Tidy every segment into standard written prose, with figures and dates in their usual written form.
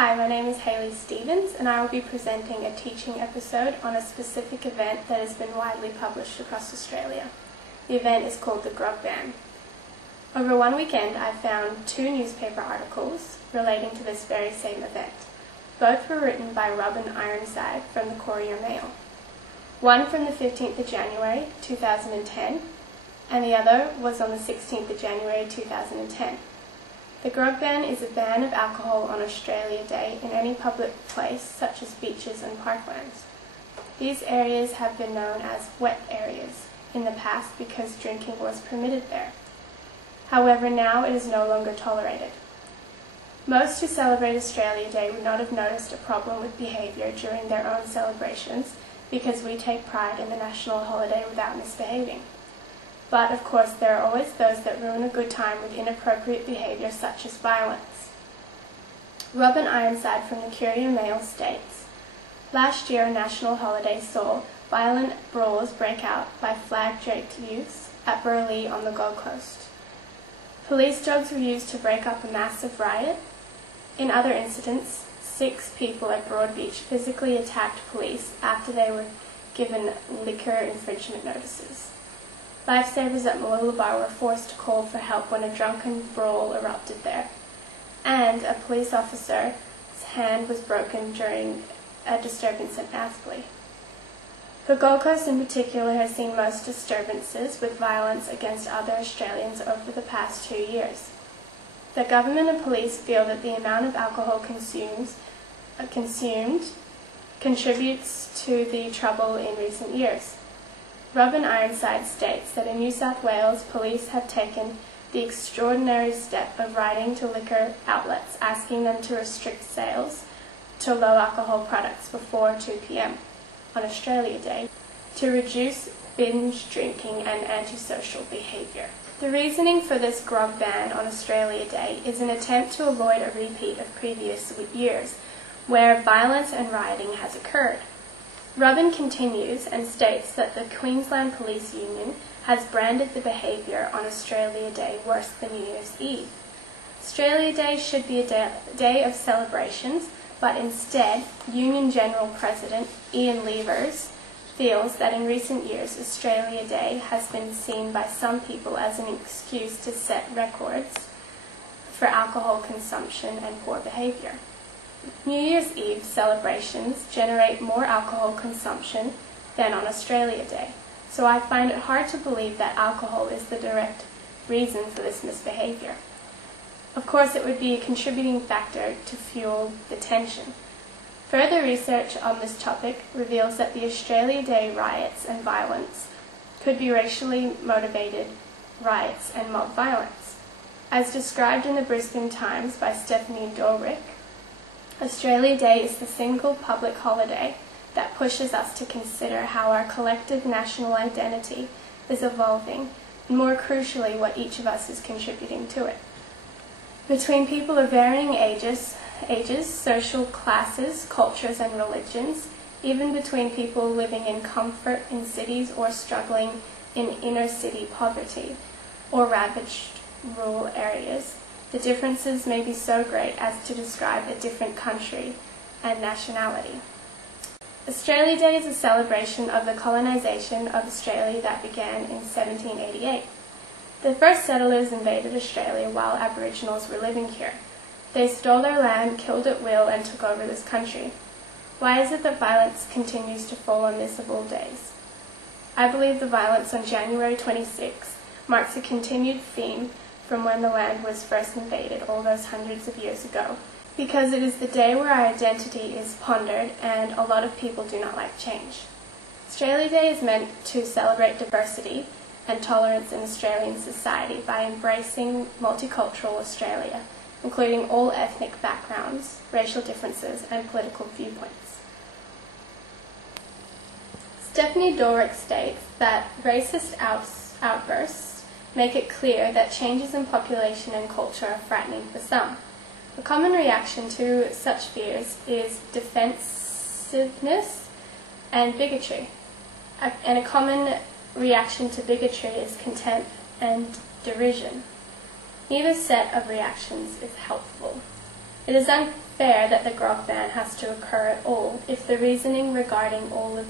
Hi, my name is Hayley Stevens and I will be presenting a teaching episode on a specific event that has been widely published across Australia. The event is called the Grog Ban. Over one weekend I found two newspaper articles relating to this very same event. Both were written by Robin Ironside from the Courier Mail. One from the 15th of January 2010 and the other was on the 16th of January 2010. The Grog Ban is a ban of alcohol on Australia Day in any public place such as beaches and parklands. These areas have been known as wet areas in the past because drinking was permitted there. However, now it is no longer tolerated. Most who celebrate Australia Day would not have noticed a problem with behaviour during their own celebrations because we take pride in the national holiday without misbehaving. But, of course, there are always those that ruin a good time with inappropriate behaviour such as violence. Robin Ironside from the Courier Mail states, "Last year a national holiday saw violent brawls break out by flag-draped youths at Burleigh on the Gold Coast. Police dogs were used to break up a massive riot. In other incidents, 6 people at Broadbeach physically attacked police after they were given liquor infringement notices. Lifesavers at Mooloolaba were forced to call for help when a drunken brawl erupted there, and a police officer's hand was broken during a disturbance in Aspley. The Gold Coast in particular has seen most disturbances with violence against other Australians over the past 2 years. The government and police feel that the amount of alcohol consumed contributes to the trouble in recent years. Robin Ironside states that in New South Wales, police have taken the extraordinary step of writing to liquor outlets asking them to restrict sales to low alcohol products before 2 p.m. on Australia Day to reduce binge drinking and antisocial behaviour. The reasoning for this grog ban on Australia Day is an attempt to avoid a repeat of previous years where violence and rioting has occurred. Robin continues and states that the Queensland Police Union has branded the behaviour on Australia Day worse than New Year's Eve. Australia Day should be a day of celebrations, but instead, Union General President Ian Levers feels that in recent years Australia Day has been seen by some people as an excuse to set records for alcohol consumption and poor behaviour. New Year's Eve celebrations generate more alcohol consumption than on Australia Day, so I find it hard to believe that alcohol is the direct reason for this misbehaviour. Of course, it would be a contributing factor to fuel the tension. Further research on this topic reveals that the Australia Day riots and violence could be racially motivated riots and mob violence. As described in the Brisbane Times by Stephanie Dorwick, Australia Day is the single public holiday that pushes us to consider how our collective national identity is evolving, and more crucially, what each of us is contributing to it. Between people of varying ages, social classes, cultures, and religions, even between people living in comfort in cities or struggling in inner-city poverty or ravaged rural areas, the differences may be so great as to describe a different country and nationality. Australia Day is a celebration of the colonisation of Australia that began in 1788. The first settlers invaded Australia while Aboriginals were living here. They stole their land, killed at will, and took over this country. Why is it that violence continues to fall on this of all days? I believe the violence on January 26 marks a continued theme from when the land was first invaded all those hundreds of years ago, because it is the day where our identity is pondered and a lot of people do not like change. Australia Day is meant to celebrate diversity and tolerance in Australian society by embracing multicultural Australia, including all ethnic backgrounds, racial differences, and political viewpoints. Stephanie Dorwick states that racist outbursts make it clear that changes in population and culture are frightening for some. A common reaction to such fears is defensiveness and bigotry. And a common reaction to bigotry is contempt and derision. Neither set of reactions is helpful. It is fair that the grog ban has to occur at all if the reasoning regarding all of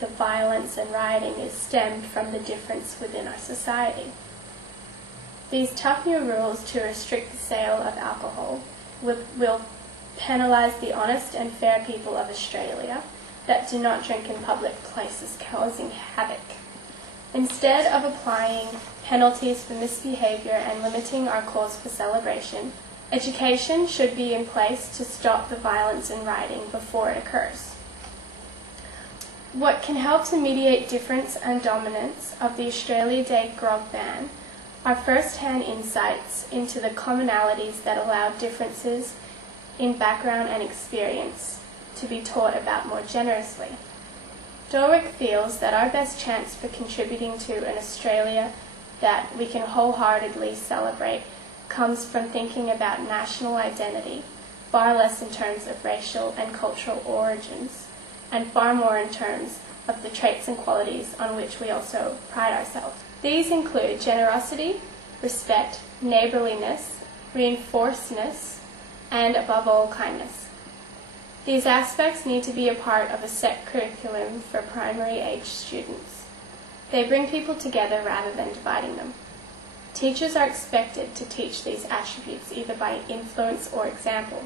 the violence and rioting is stemmed from the difference within our society. These tough new rules to restrict the sale of alcohol will penalise the honest and fair people of Australia that do not drink in public places, causing havoc. Instead of applying penalties for misbehaviour and limiting our cause for celebration, education should be in place to stop the violence and rioting before it occurs. What can help to mediate difference and dominance of the Australia Day grog ban are first-hand insights into the commonalities that allow differences in background and experience to be taught about more generously. Dorwick feels that our best chance for contributing to an Australia that we can wholeheartedly celebrate comes from thinking about national identity, far less in terms of racial and cultural origins, and far more in terms of the traits and qualities on which we also pride ourselves. These include generosity, respect, neighbourliness, reinforcedness, and above all, kindness. These aspects need to be a part of a set curriculum for primary-age students. They bring people together rather than dividing them. Teachers are expected to teach these attributes either by influence or example.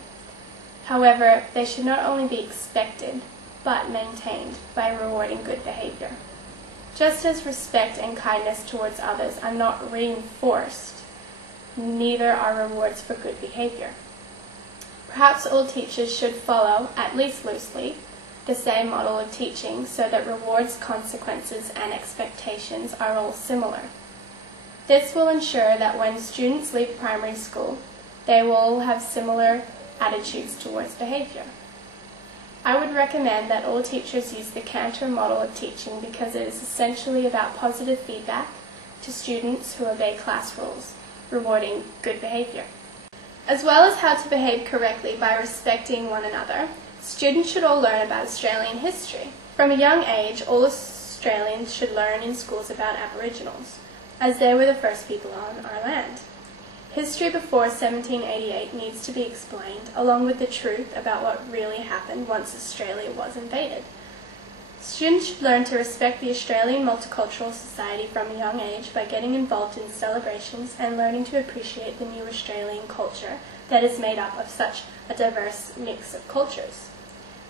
However, they should not only be expected, but maintained by rewarding good behaviour. Just as respect and kindness towards others are not reinforced, neither are rewards for good behaviour. Perhaps all teachers should follow, at least loosely, the same model of teaching so that rewards, consequences, and expectations are all similar. This will ensure that when students leave primary school, they will all have similar attitudes towards behaviour. I would recommend that all teachers use the Cantor model of teaching because it is essentially about positive feedback to students who obey class rules, rewarding good behaviour. As well as how to behave correctly by respecting one another, students should all learn about Australian history. From a young age, all Australians should learn in schools about Aboriginals, as they were the first people on our land. History before 1788 needs to be explained, along with the truth about what really happened once Australia was invaded. Students should learn to respect the Australian multicultural society from a young age by getting involved in celebrations and learning to appreciate the new Australian culture that is made up of such a diverse mix of cultures.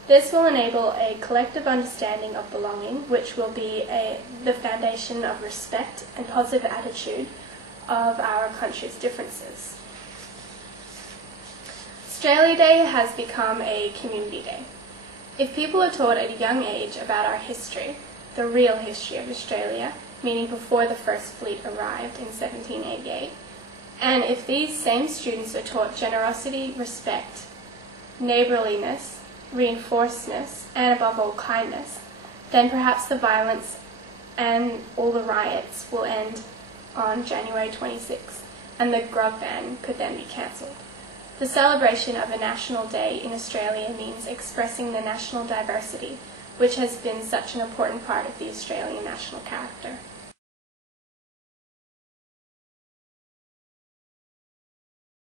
This will enable a collective understanding of belonging, which will be the foundation of respect and positive attitude of our country's differences. Australia Day has become a community day. If people are taught at a young age about our history, the real history of Australia, meaning before the first fleet arrived in 1788, and if these same students are taught generosity, respect, neighbourliness, reinforcedness, and above all kindness, then perhaps the violence and all the riots will end on January 26th, and the grog ban could then be cancelled. The celebration of a national day in Australia means expressing the national diversity, which has been such an important part of the Australian national character.